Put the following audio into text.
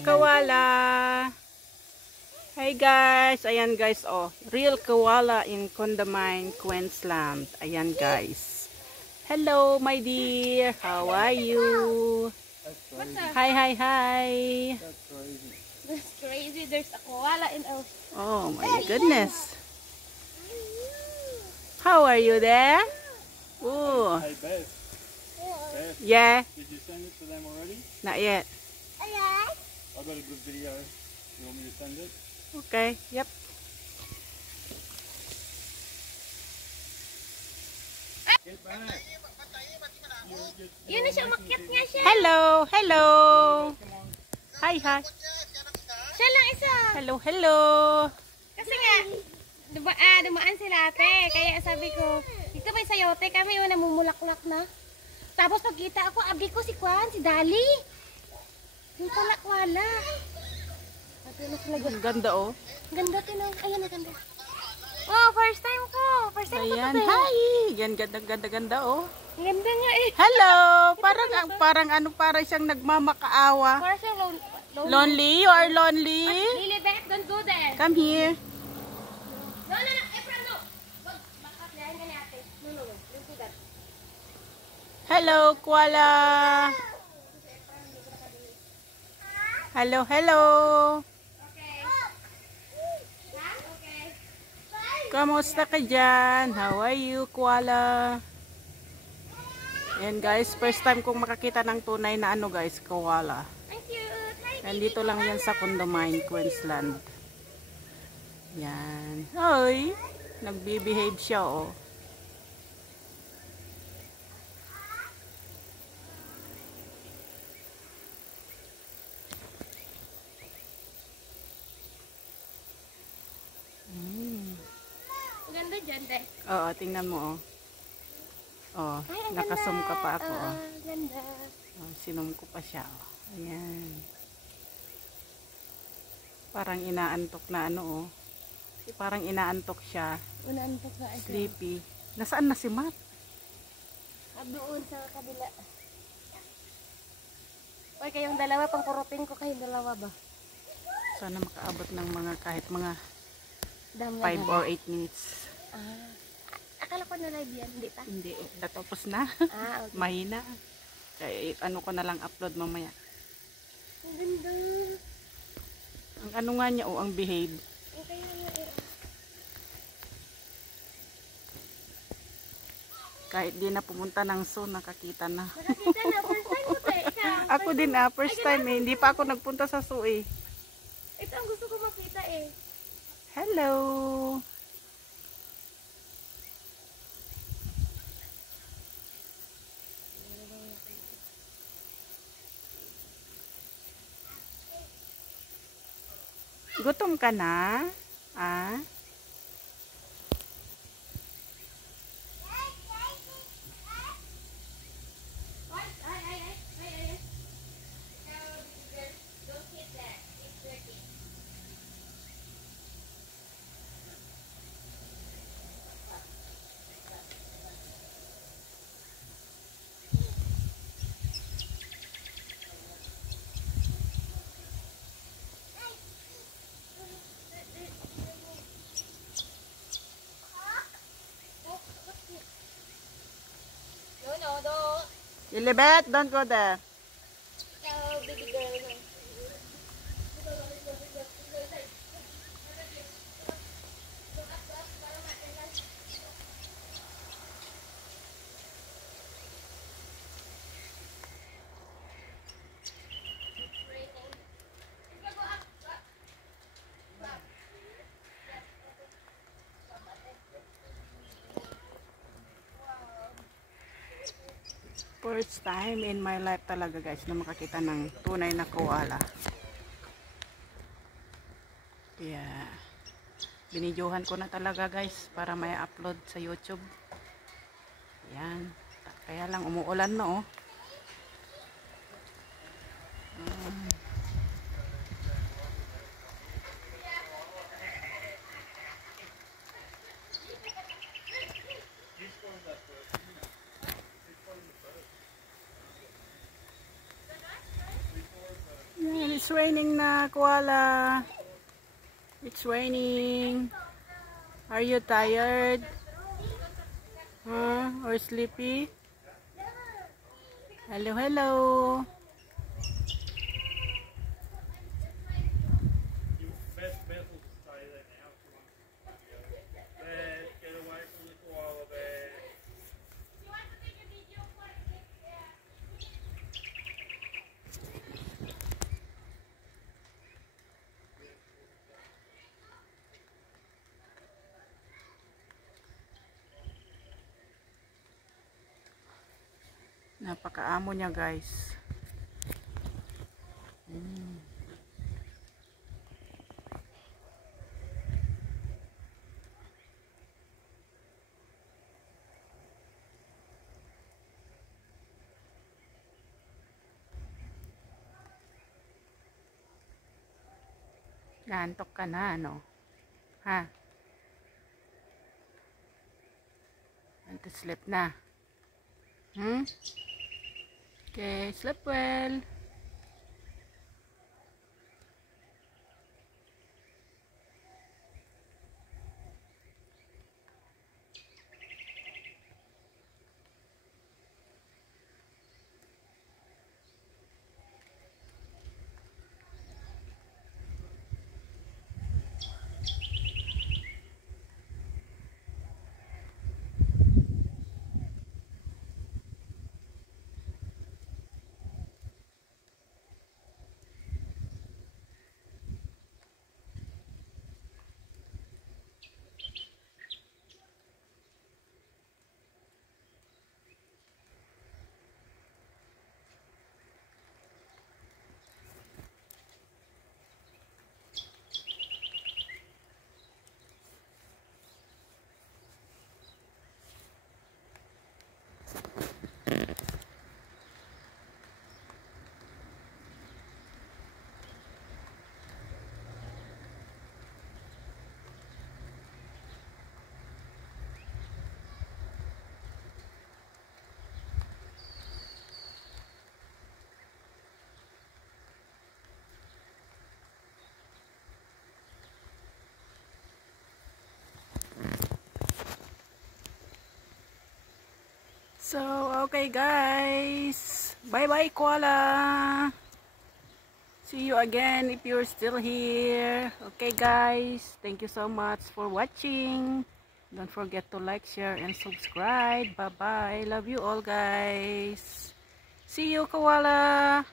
koala. Hi guys, ayan guys, oh, real koala in Condamine, Queensland. Ayan guys. Hello my dear, how are you? Hi, hi, hi. That's crazy. That's crazy. There's a koala in our... Oh my goodness. How are you there? Ooh. Hey, Beth. Beth, Yeah, did you send it to them already? not yet. I've got a good video. You want me to send it? Okay, yep. Get back. Yun na siya, umakyat nga siya. Hello, hello. Come on. Hi, hi. Siya lang isa. Hello, hello. Kasi nga, dumaan sila ate. Kaya sabi ko, dito may sayote kami, yung namumulak-ulak na. Tapos pagkita ako, abdi ko si Kwan, si Dali. Yung pala koala. Ate, ano sila Ang ganda oh. ganda tinong, ayan na ganda. Oh, first time ko. First time ko Ayan, to. hi. Yan, ganda, ganda, ganda oh. Ganda nga eh. Hello. Parang siyang nagmamakaawa. Parang siya Lonely? You are lonely? Lilibet, don't go there. Come here. No, Efra, no. Wag, makakalayan ka ni ate. No, don't do that. Hello, koala. Hello, hello. Okay. Ha? Okay. Kamusta ka dyan? How are you, koala? Ayan guys, first time kong makakita ng tunay na ano guys, koala. Thank you. Hi, Nandito lang yan sa Condamine, Queensland. Yan. Hoy! Nagbe-behave siya oh. Ganda dyan, te. Oo, tingnan mo oh. Oh, Ay, ang nakasum ka pa ako oh. Ganda. Oh, sinum ko pa siya oh. Ayan. Parang inaantok na ano oh. Parang inaantok siya. Unaan po ka. Sleepy. Nasaan na si Matt? Doon sa kabila. Oy, kayong dalawa, pangkurupin ko kayong dalawa ba? Sana makaabot ng mga kahit mga Dam 5 or 8 minutes. Akala ko na live yan, hindi pa. Hindi, natapos na. Okay. Mahina. Kaya ano ko na lang upload mamaya. Ang ganda. Ang ano nga niya oh, ang behave. Okay na nga eh. Kahit di na pumunta ng zoo, nakakita na. Nakakita na, first time ko tayo. Ikaw. Ako din first time eh. Hindi pa ako nagpunta sa zoo eh. Ito ang gusto ko makita eh. Hello! Gutom ka na? Ah? Don't hit that. It's dirty. No, don't. Lilibet, don't go there. No, baby girl. No. First time in my life talaga guys na makakita ng tunay na koala. Kaya binidyohan ko na talaga guys para may upload sa YouTube. Yan. Kaya lang umuulan na oh. it's raining na, koala. It's raining. Are you tired? Huh? Or sleepy? Hello, hello. Beth will stay there now if you want. Beth, get away from the koala bear. Napakaamo niya, guys. Naantok ka na, ano? Ha? Want to sleep na? Okay, sleep well. So, okay guys. Bye-bye, koala. See you again if you're still here. Okay guys. Thank you so much for watching. Don't forget to like, share, and subscribe. Bye-bye. Love you all guys. See you, koala.